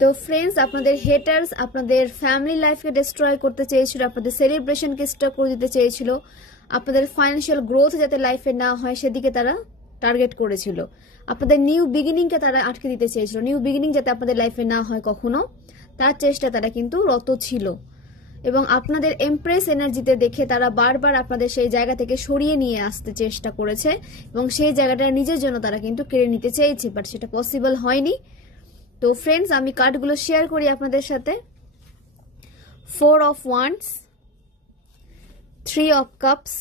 তো ফ্রেন্ডস, আপনাদের হেটার্স আপনাদের ফ্যামিলি লাইফকে ডিস্ট্রয় করতে চেয়েছিল, আপনাদের সেলিব্রেশনকে স্টপ করে দিতে চেয়েছিল, আপনাদের ফাইন্যান্সিয়াল গ্রোথ যাতে লাইফে না হয় সেদিকে তারা টার্গেট করেছিল, আপনাদের নিউ বিগিনিংকে তারা আটকে দিতে চেয়েছিল, নিউ বিগিনিং যাতে আপনাদের লাইফে না হয় কখনো, তার চেষ্টা তারা কিন্তু রত ছিল। এবং আপনাদের এমপ্রেস এনার্জিতে দেখে তারা বারবার আপনাদের সেই জায়গা থেকে সরিয়ে নিয়ে আসতে চেষ্টা করেছে এবং সেই জায়গাটা নিজের জন্য তারা কিন্তু কেড়ে নিতে চেয়েছে, বাট সেটা পসিবল হয়নি। তো ফ্রেন্ডস, আমি কার্ডগুলো শেয়ার করি আপনাদের সাথে। 4 of Wands, 3 of Cups,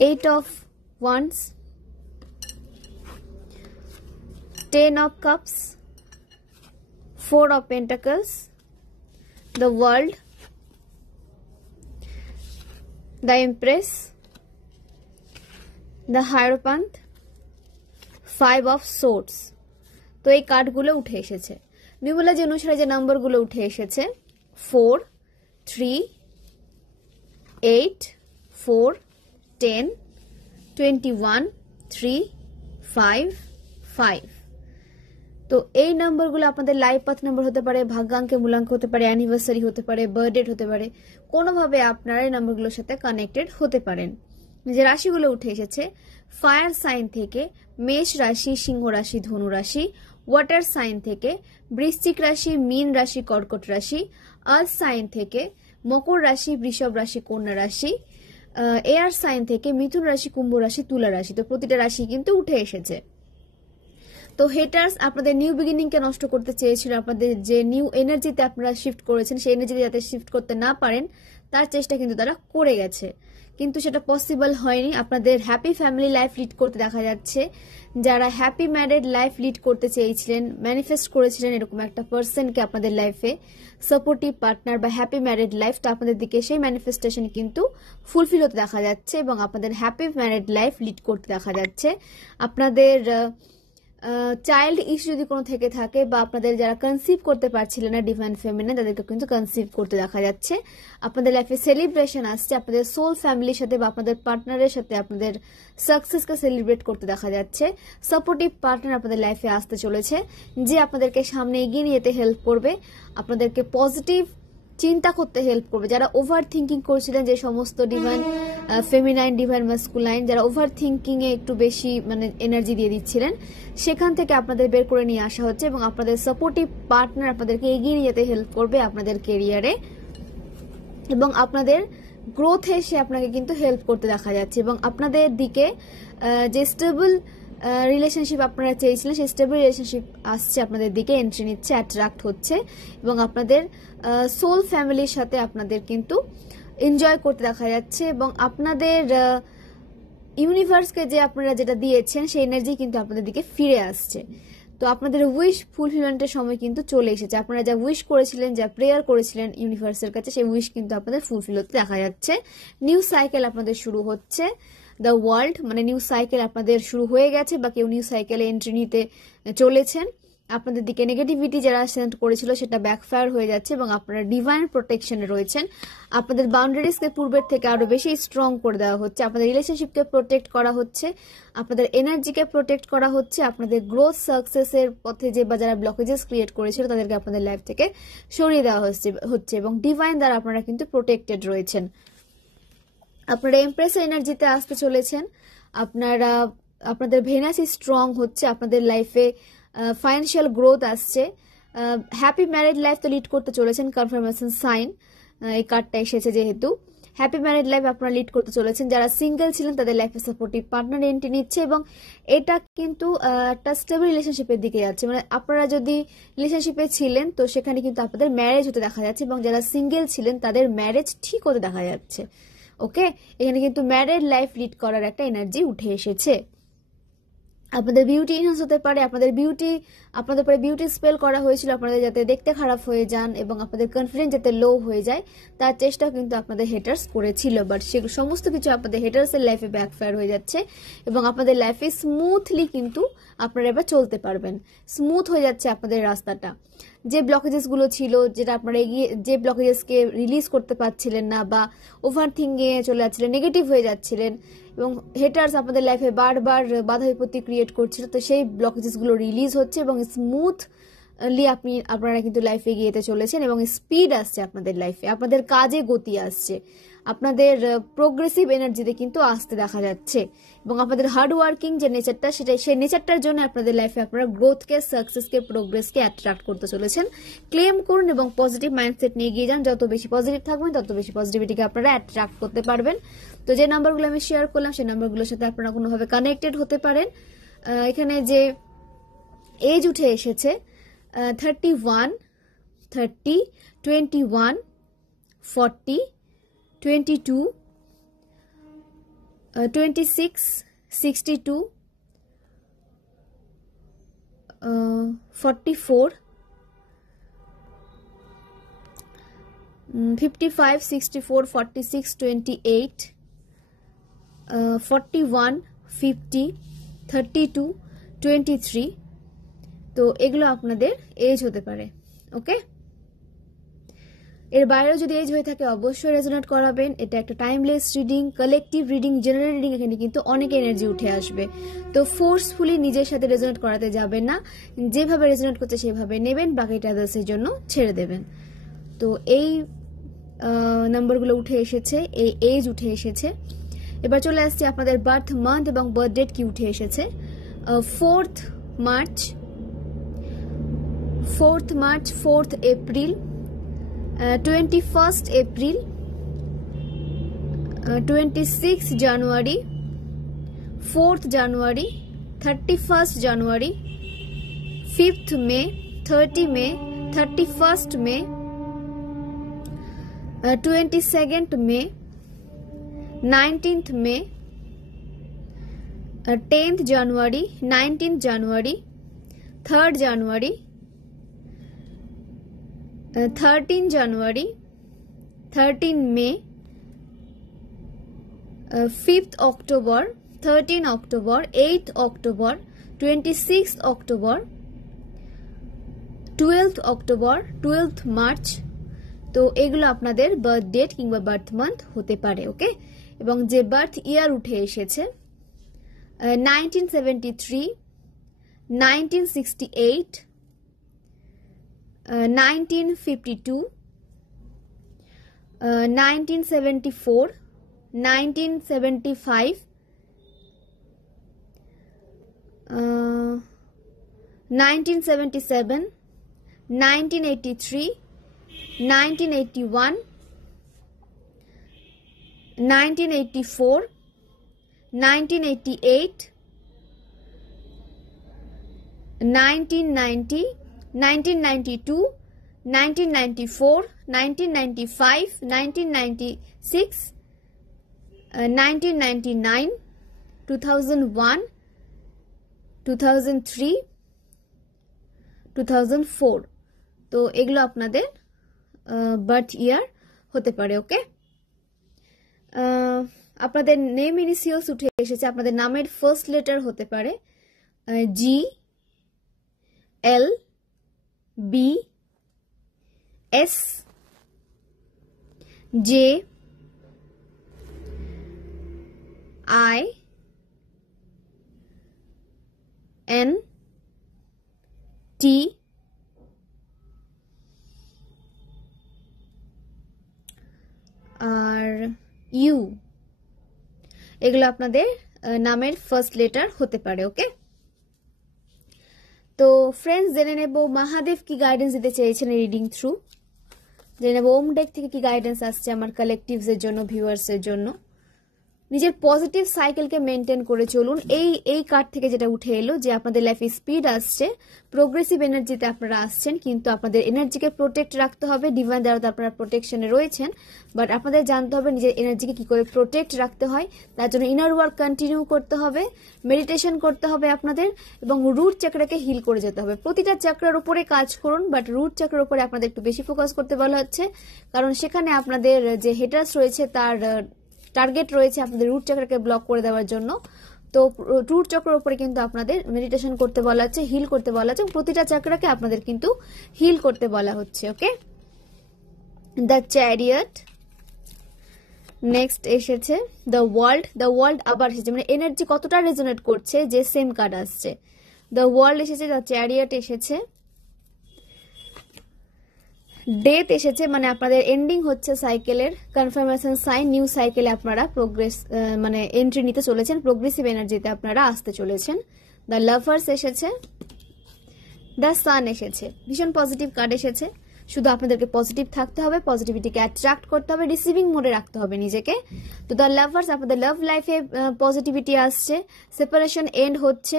8 of Wands, 10 of Cups, 4 of Pentacles, the World, the Empress, the Hierophant, 5 of Swords। তো এই কার্ডগুলো উঠে এসেছে, নিউমোলজি অনুসারে যে নাম্বারগুলো উঠে এসেছে 4, 3, 8, 4, 10, 21, 3, 5, 5। তো এই নাম্বারগুলো আপনাদের লাইফ পাথ নাম্বার হতে পারে, ভাগ্যাঙ্কে মূলাঙ্ক হতে পারে, অ্যানিভার্সারি হতে পারে, বার্থডেট হতে পারে, কোনোভাবে আপনারা এই নাম্বারগুলোর সাথে কানেক্টেড হতে পারেন। যে রাশিগুলো উঠে এসেছে, ফায়ার সাইন থেকে মেষ রাশি, সিংহ রাশি, ধনু রাশি, ওয়াটার সাইন থেকে বৃশ্চিক রাশি, মীন রাশি, কর্কট রাশি, আর্থ সাইন থেকে মকর রাশি, বৃষভ রাশি, কন্যা রাশি, এয়ার সাইন থেকে মিথুন রাশি, কুম্ভ রাশি, তুলা রাশি। তো প্রতিটা রাশি কিন্তু উঠে এসেছে। তো হেটার্স আপনাদের নিউ বিগিনিং কে নষ্ট করতে চেয়েছিল, আপনাদের যে নিউ এনার্জিতে আপনারা শিফট করেছেন সেই এনার্জিতে যাতে শিফট করতে না পারেন তার চেষ্টা কিন্তু তারা করে গেছে, কিন্তু সেটা পসিবল হয়নি। আপনাদের হ্যাপি ফ্যামিলি লাইফ লিড করতে দেখা যাচ্ছে, যারা হ্যাপি ম্যারিড লাইফ লিড করতে চেয়েছিলেন, ম্যানিফেস্ট করেছিলেন এরকম একটা পার্সনকে আপনাদের লাইফে, সাপোর্টিভ পার্টনার বা হ্যাপি ম্যারিড লাইফ, তো আপনাদের দিকে সেই ম্যানিফেস্টেশন কিন্তু ফুলফিল হতে দেখা যাচ্ছে এবং আপনাদের হ্যাপি ম্যারিড লাইফ লিড করতে দেখা যাচ্ছে। আপনাদের চাইল্ড ইস্যু যদি কোনো থেকে থাকে বা আপনাদের যারা কনসিভ করতে পারছিলেন না ডিভাইন ফেমিনে, তাদেরকে কিন্তু কনসিভ করতে দেখা যাচ্ছে। আপনাদের লাইফে সেলিব্রেশন আসছে, আপনাদের সোল ফ্যামিলির সাথে বা আপনাদের পার্টনারের সাথে আপনাদের সাকসেসকে সেলিব্রেট করতে দেখা যাচ্ছে। সাপোর্টিভ পার্টনার আপনাদের লাইফে আসতে চলেছে, যে আপনাদেরকে সামনে এগিয়ে নিয়ে যেতে হেল্প করবে, আপনাদেরকে পজিটিভ চিন্তা করতে হেল্প করবে। যারা ওভার থিঙ্কিং করছিলেন, যে সমস্ত ডিভাইন ফেমিনাইন, ডিভাইন মাস্কুলাইন, যারা ওভার থিঙ্কিং এ একটু বেশি এনার্জি দিয়ে দিচ্ছিলেন, সেখান থেকে আপনাদের বের করে নিয়ে আসা হচ্ছে এবং আপনাদের সাপোর্টিভ পার্টনার আপনাদেরকে এগিয়ে নিয়ে যেতে হেল্প করবে আপনাদের কেরিয়ারে এবং আপনাদের গ্রোথে সে আপনাকে কিন্তু হেল্প করতে দেখা যাচ্ছে। এবং আপনাদের দিকে যে স্টেবল রিলেশনশিপ আপনারা চেয়েছিলেন, সেই স্টেবল রিলেশনশিপ আসছে আপনাদের দিকে, এন্ট্রি নিচ্ছে, অ্যাট্রাক্ট হচ্ছে এবং আপনাদের সোল ফ্যামিলির সাথে আপনাদের কিন্তু এনজয় করতে দেখা যাচ্ছে এবং আপনাদের ইউনিভার্সকে যে আপনারা যেটা দিয়েছেন সেই এনার্জি কিন্তু আপনাদের দিকে ফিরে আসছে। তো আপনাদের উইশ ফুলফিলমেন্টের সময় কিন্তু চলে এসেছে, আপনারা যা উইশ করেছিলেন, যা প্রেয়ার করেছিলেন ইউনিভার্সের কাছে, সেই উইশ কিন্তু আপনাদের ফুলফিল হতে দেখা যাচ্ছে। নিউ সাইকেল আপনাদের শুরু হচ্ছে, দ্য ওয়ার্ল্ড নিউ সাইকেল আপনাদের শুরু হয়ে গেছে বা কেউ নিউ সাইকেলে এন্ট্রি নিতে চলেছেন। আপনাদের দিকে নেগেটিভিটি যারা সেন্ড করেছিল সেটা ব্যাকফায়ার হয়ে যাচ্ছে এবং আপনারা ডিভাইন প্রোটেকশনে রয়েছেন। আপনাদের বাউন্ডারিজকে পূর্বের থেকে আরো বেশি স্ট্রং করে দেওয়া হচ্ছে, আপনাদের রিলেশনশিপকে প্রোটেক্ট করা হচ্ছে, আপনাদের এনার্জিকে প্রোটেক্ট করা হচ্ছে, আপনাদের গ্রোথ সাকসেসের পথে যে বা যারা ব্লকেজেস ক্রিয়েট করেছিল তাদেরকে আপনাদের লাইফ থেকে সরিয়ে দেওয়া হচ্ছে এবং ডিভাইন দ্বারা আপনারা কিন্তু প্রোটেক্টেড রয়েছেন। আপনারা এমপ্রেস এনার্জিতে আসতে চলেছেন, আপনারা আপনাদের ভেনাসই স্ট্রং হচ্ছে, আপনাদের লাইফে ফাইন্যান্সিয়াল গ্রোথ আসছে, হ্যাপি ম্যারিড লাইফ তো লিড করতে চলেছেন। কনফার্মেশন সাইন এই কার্ডটা এসেছে, যেহেতু হ্যাপি ম্যারিড লাইফ আপনারা লিড করতে চলেছেন। যারা সিঙ্গেল ছিলেন তাদের লাইফে সাপোর্টিভ পার্টনার এন্ট্রি নিচ্ছে এবং এটা কিন্তু একটা স্টেবল রিলেশনশিপের দিকে যাচ্ছে। আপনারা যদি রিলেশনশিপে ছিলেন তো সেখানে কিন্তু আপনাদের ম্যারেজ হতে দেখা যাচ্ছে এবং যারা সিঙ্গেল ছিলেন তাদের ম্যারেজ ঠিক হতে দেখা যাচ্ছে। ওকে, এখানে কিন্তু ম্যারিড লাইফ লিড করার একটা এনার্জি উঠে এসেছে। আপনাদের বিউটি ইনহ্যান্স হতে পারে, আপনাদের উপরে বিউটি স্পেল করা হয়েছিল আপনাদের যাতে দেখতে খারাপ হয়ে যান এবং আপনাদের কনফিডেন্স যাতে লো হয়ে যায় তার চেষ্টাও কিন্তু আপনাদের হেটার্স করেছিল, বাট সেগুলো সমস্ত কিছু আপনাদের হেটার্সের লাইফে ব্যাকফায়ার হয়ে যাচ্ছে এবং আপনাদের লাইফে স্মুথলি কিন্তু আপনারা এবার চলতে পারবেন, স্মুথ হয়ে যাচ্ছে আপনাদের রাস্তাটা। যে ব্লকেজেস গুলো ছিল, যেটা আপনারা যে ব্লকেজেসকে রিলিজ করতে পারছিলেন না বা ওভার থিঙ্কিং এ চলে যাচ্ছিলেন, নেগেটিভ হয়ে যাচ্ছিলেন এবং হেটার্স আপনাদের লাইফে বারবার বাধা বিপত্তি ক্রিয়েট করছিল, তো সেই ব্লকেজেস গুলো রিলিজ হচ্ছে এবং স্মুথ আপনারা কিন্তু লাইফে এগিয়ে যেতে চলেছেন এবং স্পিড আসছে আপনাদের লাইফে, আপনাদের কাজে গতি আসছে, আপনাদের প্রোগ্রেসিভ এনার্জিতে কিন্তু আসতে দেখা যাচ্ছে এবং আপনাদের হার্ড ওয়ার্কিং যে নেচারটা সেই নেচারটার জন্য আপনাদের লাইফে আপনারা গ্রোথকে, সাকসেসকে, প্রোগ্রেসকে অ্যাট্রাক্ট করতে চলেছেন। ক্লেম করুন এবং পজিটিভ মাইন্ডসেট নিয়ে এগিয়ে যান। যত বেশি পজিটিভ থাকবেন তত বেশি পজিটিভিটিকে আপনারা অ্যাট্রাক্ট করতে পারবেন। তো যে নাম্বারগুলো আমি শেয়ার করলাম সেই নাম্বারগুলোর সাথে আপনারা কোনোভাবে কানেক্টেড হতে পারেন। এখানে যে এজ উঠে এসেছে 31, 30, 21, 40, 22, 26, 62, 44, 55, 64, 46, 28, 41, 50, 32, 23। তো এগুলো আপনাদের এজ হতে পারে। ওকে, এর বাইরেও যদি এজ হয়ে থাকে অবশ্যই রেজোনেট করাবেন। এটা একটা timeless reading, collective reading, general reading. এখানে কিন্তু অনেক এনার্জি উঠে আসবে। তো ফোর্সফুলি নিজের সাথে রেজোনেট করাতে যাবেন না, যেভাবে রেজোনেট করছে সেভাবে নেবেন, বাকিটা আদার্সের জন্য ছেড়ে দেবেন। তো এই নাম্বারগুলো উঠে এসেছে, এই এজ উঠে এসেছে। এবার চলে আসছে আপনাদের বার্থ মান্থ এবং বার্থ ডেট কি উঠে এসেছে। 4th March, 4th April, 21st April, 26 জানুয়ারি, 4th জানুয়ারি, 31st জানুয়ারি, 5th মে, 30 মে, 31st মে, 22nd মে, 19th মে, 10th জানুয়ারি, 19th জানুয়ারি, 3rd জানুয়ারি, 13 জানুয়ারি, 13 মে, 5th October, 13 October, 8th October, 26th October, 12th October, 12th March. তো এগুলো আপনাদের বার্থ ডেট কিংবা birth month হতে পারে। ওকে, এবং যে বার্থ ইয়ার উঠে এসেছে 1973, 1968, 1952, 1974, 1975, 1977, 1983, 1981, 1984, 1988, 1990, 1992, 1994, 1995, 1996, 1999, 2001, 2003, 2004। তো এগুলো আপনাদের বার্থ ইয়ার হতে পারে। ওকে, আপনাদের নেম ইনিশিয়ালস উঠে এসেছে। আপনাদের নামের ফার্স্ট লেটার হতে পারে G, L, B, S, J, I, N, T, আর ইউ। এগুলো আপনাদের নামের ফার্স্ট লেটার হতে পারে। ওকে, তো ফ্রেন্ডস জেনে নেব মহাদেব কি গাইডেন্স দিতে চেয়েছেন রিডিং থ্রু। জেনে নেব ওম ডেক থেকে কি গাইডেন্স আসছে আমার কালেকটিভসের জন্য, ভিউয়ার্সের জন্য। নিজের পজিটিভ সাইকেলকে মেনটেন করে চলুন। এই কার্ড থেকে যেটা উঠে এলো যে আপনাদের লাইফে স্পিড আসছে, প্রোগ্রেসিভ এনার্জিতে আপনারা আসছেন, কিন্তু আপনাদের এনার্জিকে প্রোটেক্ট রাখতে হবে। ডিভাইন দ্বারা তো আপনারা প্রোটেকশনে রয়েছেন, বাট আপনাদের জানতে হবে নিজের এনার্জিকে কি করে প্রোটেক্ট রাখতে হয়। তার জন্য ইনার ওয়ার্ক কন্টিনিউ করতে হবে, মেডিটেশন করতে হবে আপনাদের, এবং রুট চক্রকে হিল করে যেতে হবে। প্রতিটা চক্রের উপরে কাজ করুন, বাট রুট চক্রের উপরে আপনাদের একটু বেশি ফোকাস করতে বলা হচ্ছে, কারণ সেখানে আপনাদের যে হেটার্স রয়েছে তার টার্গেট রয়েছে আপনাদের রুট চক্রকে ব্লক করে দেওয়ার জন্য। তো রুট চক্রের উপরে কিন্তু আপনাদের মেডিটেশন করতে বলা হচ্ছে, হিল করতে বলা হচ্ছে, প্রতিটা চক্রকে আপনাদের কিন্তু হিল করতে বলা হচ্ছে। ওকে, দ্য চ্যারিয়ট, নেক্সট এসেছে দ্য ওয়ার্ল্ড আবার এসেছে, মানে এনার্জি কতটা রেজোনেট করছে যে সেম কার্ড আসছে। দ্য ওয়ার্ল্ড এসেছে, দ্য চ্যারিয়ট এসেছে, ডেথ এসেছে, মানে আপনাদের এন্ডিং হচ্ছে সাইকেলের, কনফার্মেশন সাইন, নিউ সাইকেলে আপনারা প্রোগ্রেস মানে এন্ট্রি নিতে চলেছেন, প্রোগ্রেসিভ এনার্জিতে আপনারা আসতে চলেছেন। দ্য লাভার্স এসেছে, দ্য সান এসেছে, ভীষণ পজিটিভ কার্ড এসেছে। শুধু আপনাদেরকে পজিটিভ থাকতে হবে, পজিটিভিটিকে অ্যাট্রাক্ট করতে হবে, রিসিভিং মোডে রাখতে হবে নিজেকে। তো দ্য লাভার্স, আপনাদের লাভ লাইফে পজিটিভিটি আসছে, সেপারেশন এন্ড হচ্ছে,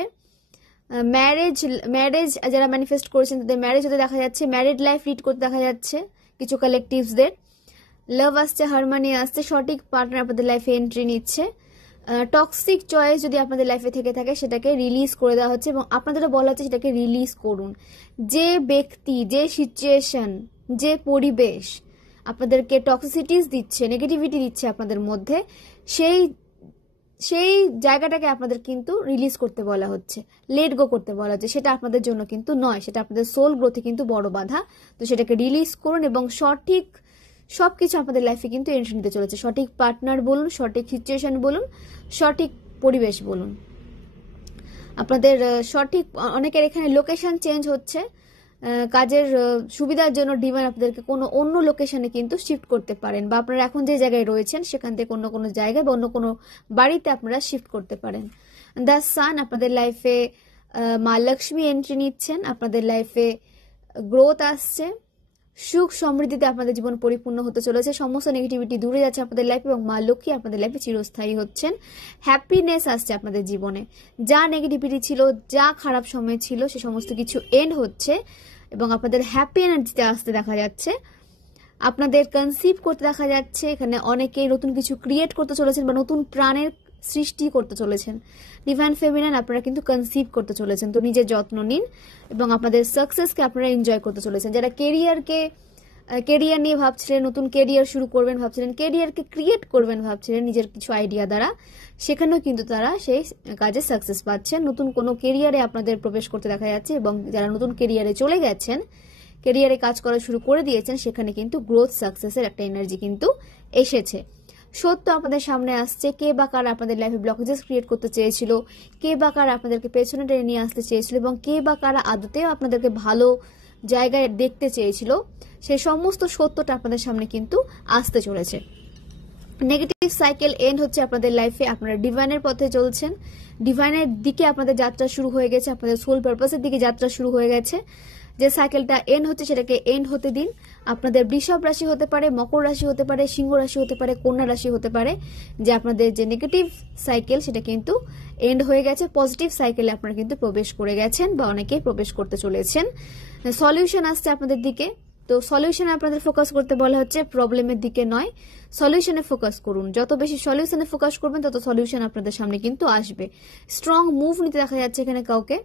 ম্যারেজ যারা ম্যানিফেস্ট করেছেন তাদের ম্যারেজ হতে দেখা যাচ্ছে, ম্যারিড লাইফ লিড করতে দেখা যাচ্ছে কিছু কালেকটিভসদের। লাভ আসছে, হারমোনি আসছে, সঠিক পার্টনার আপনাদের লাইফে এন্ট্রি নিচ্ছে। টক্সিক চয়েস যদি আপনাদের লাইফে থেকে থাকে সেটাকে রিলিজ করে দেওয়া হচ্ছে এবং আপনাদেরও বলা হচ্ছে সেটাকে রিলিজ করুন। যে ব্যক্তি, যে সিচুয়েশন, যে পরিবেশ আপনাদেরকে টক্সিসিটিস দিচ্ছে, নেগেটিভিটি দিচ্ছে আপনাদের মধ্যে, সেই জায়গাটাকে আপনাদের কিন্তু রিলিজ করতে বলা হচ্ছে, লেট গো করতে বলা হচ্ছে। সেটা আপনাদের জন্য কিন্তু নয়, সেটা আপনাদের সোল গ্রোথে কিন্তু বড় বাধা। তো সেটাকে রিলিজ করুন এবং সঠিক সবকিছু আপনাদের লাইফে কিন্তু এন্ট্রি নিতে চলেছে। সঠিক পার্টনার বলুন, সঠিক সিচুয়েশন বলুন, সঠিক পরিবেশ বলুন, আপনাদের সঠিক, অনেকের এখানে লোকেশন চেঞ্জ হচ্ছে, কাজের সুবিধার জন্য ডিভাইন আপনাদেরকে কোনো অন্য লোকেশনে কিন্তু শিফট করতে পারেন, বা আপনারা এখন যে জায়গায় রয়েছেন সেখান থেকে অন্য কোনো জায়গায় বা অন্য কোনো বাড়িতে আপনারা শিফট করতে পারেন। দ্য সান, আপনাদের লাইফে মা লক্ষ্মী এন্ট্রি নিচ্ছেন, আপনাদের লাইফে গ্রোথ আসছে, সুখ সমৃদ্ধিতে আপনাদের জীবন পরিপূর্ণ হতে চলেছে, সমস্ত নেগেটিভিটি দূরে যাচ্ছে আপনাদের লাইফে এবং মা লক্ষ্মী আপনাদের লাইফে চিরস্থায়ী হচ্ছেন। হ্যাপিনেস আসছে আপনাদের জীবনে, যা নেগেটিভিটি ছিল, যা খারাপ সময় ছিল, সে সমস্ত কিছু এন্ড হচ্ছে এবং আপনাদের হ্যাপি এনার্জিতে আসতে দেখা যাচ্ছে। আপনাদের কনসিভ করতে দেখা যাচ্ছে, এখানে অনেকেই নতুন কিছু ক্রিয়েট করতে চলেছেন বা নতুন প্রাণের সৃষ্টি করতে চলেছেন। ডিভাইন ফেমিনাইন, আপনারা কিন্তু কনসিভ করতে চলেছেন, তো নিজের যত্ন নিন এবং আপনাদের সাকসেসকে আপনারা এনজয় করতে চলেছেন। যারা কেরিয়ার নিয়ে ভাবছিলেন, নতুন কেরিয়ার শুরু করবেন ভাবছিলেন, কেরিয়ারকে ক্রিয়েট করবেন ভাবছিলেন নিজের কিছু আইডিয়া দ্বারা, সেখানেও কিন্তু তারা সেই কাজে সাকসেস পাচ্ছেন। নতুন কোনো কেরিয়ারে আপনাদের প্রবেশ করতে দেখা যাচ্ছে এবং যারা নতুন কেরিয়ারে চলে গেছেন, কেরিয়ারে কাজ করা শুরু করে দিয়েছেন, সেখানে কিন্তু গ্রোথ সাকসেসের একটা এনার্জি কিন্তু এসেছে। সত্য আপনাদের সামনে আসছে, কে বা কারা আপনাদের লাইফে ব্লকেজেস ক্রিয়েট করতে চেয়েছিল, কে বা কারা আপনাদেরকে পেছনে টেনে নিয়ে আসতে চেয়েছিল এবং কে বা কারা আদতেও আপনাদেরকে ভালো জায়গায় দেখতে চেয়েছিল, সেই সমস্ত সত্যটা আপনাদের সামনে কিন্তু আসতে চলেছে। নেগেটিভ সাইকেল এন্ড হচ্ছে আপনাদের লাইফে, আপনারা ডিভাইনের পথে চলছেন, ডিভাইনের দিকে আপনাদের যাত্রা শুরু হয়ে গেছে, আপনাদের সোল পারপাসের দিকে যাত্রা শুরু হয়ে গেছে। যে সাইকেলটা এন্ড হচ্ছে সেটাকে এন্ড হতে দিন। আপনাদের বৃষভ রাশি হতে পারে, মকর রাশি হতে পারে, সিংহ রাশি হতে পারে, কন্যা রাশি হতে পারে, যে আপনাদের যে নেগেটিভ সাইকেল সেটা কিন্তু এন্ড হয়ে গেছে, পজিটিভ সাইকেলে আপনারা কিন্তু প্রবেশ করে গেছেন বা অনেকেই প্রবেশ করতে চলেছেন। সলিউশন আসছে আপনাদের দিকে, তো সলিউশনে আপনাদের ফোকাস করতে বলা হচ্ছে, প্রবলেমের দিকে নয়, সলিউশনে ফোকাস করুন। যত বেশি সলিউশনে ফোকাস করবেন তত সলিউশন আপনাদের সামনে কিন্তু আসবে। স্ট্রং মুভ নিতে দেখা যাচ্ছে এখানে কাউকে,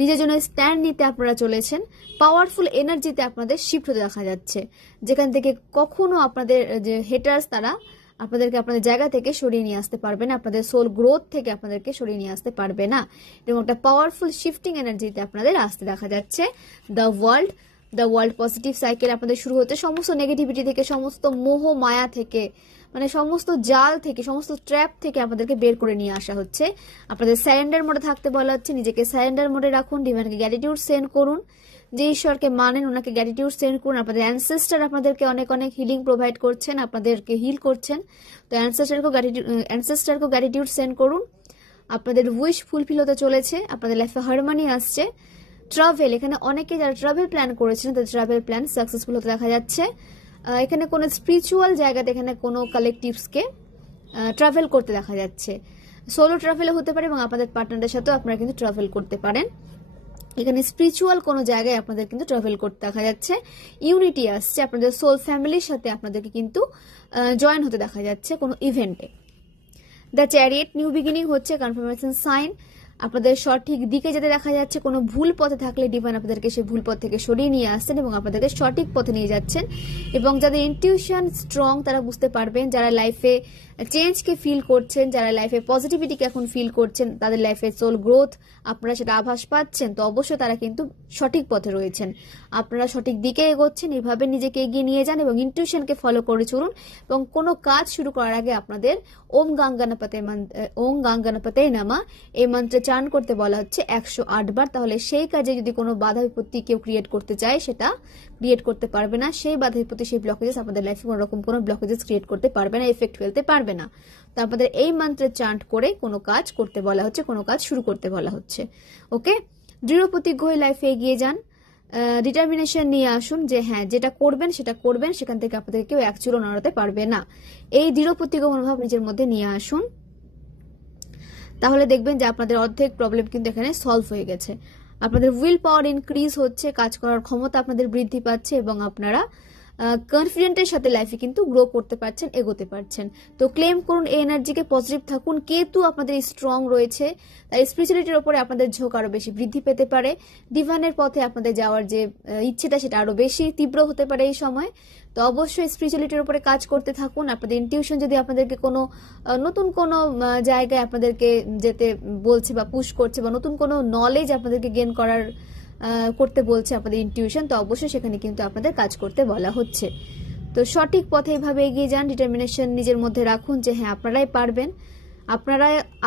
নিজের জন্য স্ট্যান্ড নিতে আপনারা চলেছেন, পাওয়ারফুল এনার্জিতে আপনাদের শিফট হতে দেখা যাচ্ছে, যেখান থেকে কখনো আপনাদের যে হেটার্স তারা আপনাদেরকে আপনাদের জায়গা থেকে সরিয়ে নিয়ে আসতে পারবে না, আপনাদের সোল গ্রোথ থেকে আপনাদেরকে সরিয়ে নিয়ে আসতে পারবে না, এবং একটা পাওয়ারফুল শিফটিং এনার্জিতে আপনাদের আসতে দেখা যাচ্ছে। দ্য ওয়ার্ল্ড পজিটিভ সাইকেল আপনাদের শুরু হচ্ছে, সমস্ত নেগেটিভিটি থেকে, সমস্ত মোহ মায়া থেকে, মানে সমস্ত জাল থেকে, সমস্ত ট্র্যাপ থেকে আপনাদেরকে বের করে নিয়ে আসা হচ্ছে। আপনাদের সারেন্ডার মোডে থাকতে বলা হচ্ছে, নিজেকে সারেন্ডার মোডে রাখুন, ডিভাইনকে গ্র্যাটিটিউড সেন্ড করুন, যে ঈশ্বরকে মানেন ওনাকে গ্র্যাটিটিউড সেন্ড করুন। আপনাদের অ্যানসেস্টার আপনাদেরকে অনেক অনেক হিলিং প্রোভাইড করছেন, আপনাদেরকে হিল করছেন, তো অ্যানসেস্টারকেও গ্র্যাটিটিউড সেন্ড করুন। আপনাদের উইশ ফুলফিল হতে চলেছে, আপনাদের লাইফে হারমোনি আসছে। ট্রাভেল, এখানে অনেকে যারা ট্রাভেল প্ল্যান করেছিলেন তাদের ট্রাভেল প্ল্যান সাকসেসফুল হতে দেখা যাচ্ছে। এখানে কোনো স্পিরিচুয়াল জায়গাতে, এখানে কোনো কালেকটিভসকে ট্রাভেল করতে দেখা যাচ্ছে, সোলো ট্রাভেলও হতে পারে এবং আপনাদের পার্টনারের সাথেও আপনারা কিন্তু ট্রাভেল করতে পারেন। এখানে স্পিরিচুয়াল কোনো জায়গায় আপনাদের কিন্তু ট্রাভেল করতে দেখা যাচ্ছে। ইউনিটি আসছে, আপনাদের সোল ফ্যামিলির সাথে আপনাদেরকে কিন্তু জয়েন হতে দেখা যাচ্ছে কোনো ইভেন্টে। দ্য চ্যারিয়েট, নিউ বিগিনিং হচ্ছে, কনফার্মেশন সাইন, আপনাদের সঠিক দিকে যেতে দেখা যাচ্ছে। কোনো ভুল পথে থাকলে ডিভাইন আপনাদেরকে সেই ভুল পথ থেকে সরিয়ে নিয়ে আসছেন এবং আপনাদেরকে সঠিক পথে নিয়ে যাচ্ছেন। এবং যাদের ইনটিউশন স্ট্রং তারা বুঝতে পারবেন, যারা লাইফে চেঞ্জকে ফিল করছেন, যারা লাইফে পজিটিভিটিকে এখন ফিল করছেন, তাদের লাইফে সোল গ্রোথ আপনারা সেটা আভাস পাচ্ছেন, তো অবশ্যই তারা কিন্তু সঠিক পথে রয়েছেন, আপনারা সঠিক দিকে এগোচ্ছেন। এভাবে নিজেকে এগিয়ে নিয়ে যান এবং ইনটিউশনকে ফলো করে চলুন এবং কোনো কাজ শুরু করার আগে আপনাদের ওম গাঙ্গানাপতে নামা এই মন্ত্র চার্ন করতে বলা হচ্ছে 108 বার, তাহলে সেই কাজে যদি কোনো বাধা বিপত্তি কেউ ক্রিয়েট করতে চায় সেটা ক্রিয়েট করতে পারবে না। সেই বাধা বিপত্তি, সেই ব্লকেজেস আপনাদের লাইফে কোনো রকম কোনো ব্লকেজেস ক্রিয়েট করতে পারবে না, এফেক্ট ফেলতে পারবে না। তো আপনাদের এই মন্ত্রে চান্ট করে কোনো কাজ করতে বলা হচ্ছে, কোনো কাজ শুরু করতে বলা হচ্ছে। ওকে, দৃঢ় প্রতিজ্ঞ হয়ে লাইফে এগিয়ে যান, ডিটারমিনেশন নিয়ে আসুন যে হ্যাঁ যেটা করবেন সেটা করবেন, সেখান থেকে আপনাদের কেউ এক চুলও নড়াতে পারবে না। এই দৃঢ় প্রতিজ্ঞ মনোভাব নিজের মধ্যে নিয়ে আসুন, তাহলে দেখবেন যে আপনাদের অর্ধেক প্রবলেম কিন্তু এখানে সলভ হয়ে গেছে। আপনাদের উইল পাওয়ার ইনক্রিজ হচ্ছে, কাজ করার ক্ষমতা আপনাদের বৃদ্ধি পাচ্ছে এবং আপনারা কনফিডেন্টের সাথে লাইফে কিন্তু গ্রো করতে পারছেন, এগোতে পারছেন। তো ক্লেম করুন এই এনার্জিকে, পজিটিভ থাকুন। কেতু আপনাদের স্ট্রং রয়েছে, তাই স্পিরিচুয়ালিটির উপরে আপনাদের ঝোঁক আরো বেশি বৃদ্ধি পেতে পারে। ডিভাইনের পথে আপনাদের যাওয়ার যে ইচ্ছেটা সেটা আরো বেশি তীব্র হতে পারে এই সময়। তো অবশ্যই স্পিরিচুয়ালিটির উপরে কাজ করতে থাকুন। আপনাদের ইনটিউশন যদি আপনাদেরকে কোনো নতুন কোনো জায়গায় আপনাদেরকে যেতে বলছে বা পুশ করছে, বা নতুন কোনো নলেজ আপনাদেরকে গেইন করতে বলছে আপনাদের ইনটিউশন, তো অবশ্যই সেখানে কিন্তু আপনাদের কাজ করতে বলা হচ্ছে। তো সঠিক পথে এইভাবে এগিয়ে যান, ডিটারমিনেশন নিজের মধ্যে রাখুন যে হ্যাঁ আপনারাই পারবেন।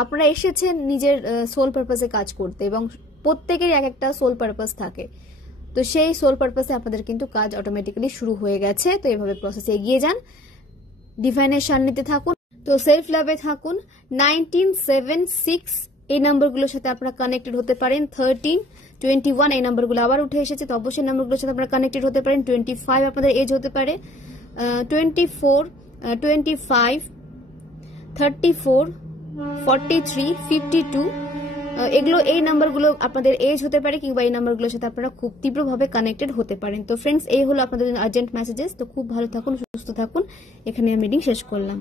আপনারা এসেছেন নিজের সোল পারপাসে কাজ করতে, এবং প্রত্যেকের এক একটা সোল পারপাস থাকে। তো সেই সোল পারপাসে আপনাদের কিন্তু কাজ অটোমেটিক্যালি শুরু হয়ে গেছে। তো এইভাবে প্রসেসে এগিয়ে যান, ডিভাইনের সান্নিধ্যে থাকুন, তো সেলফ লাভে থাকুন। 19, 7, 6 এই নাম্বারগুলোর সাথে আপনারা কানেক্টেড হতে পারেন। 13, 21 এই নাম্বারগুলো আবার উঠে এসেছে, তো অবশ্যই নাম্বারগুলোর সাথে আপনারা কানেক্টেড হতে পারেন। 25 আপনাদের এজ হতে পারে, 24, 25, 34, 43, 52 এগুলো, এই নাম্বারগুলো আপনাদের এজ হতে পারে, কিংবা এই নাম্বারগুলোর সাথে আপনারা খুব তীব্রভাবে কানেক্টেড হতে পারেন। তো ফ্রেন্ডস, এই হলো আপনাদের আর্জেন্ট মেসেজেস। তো খুব ভালো থাকুন, সুস্থ থাকুন। এখানে আমি রিডিং শেষ করলাম।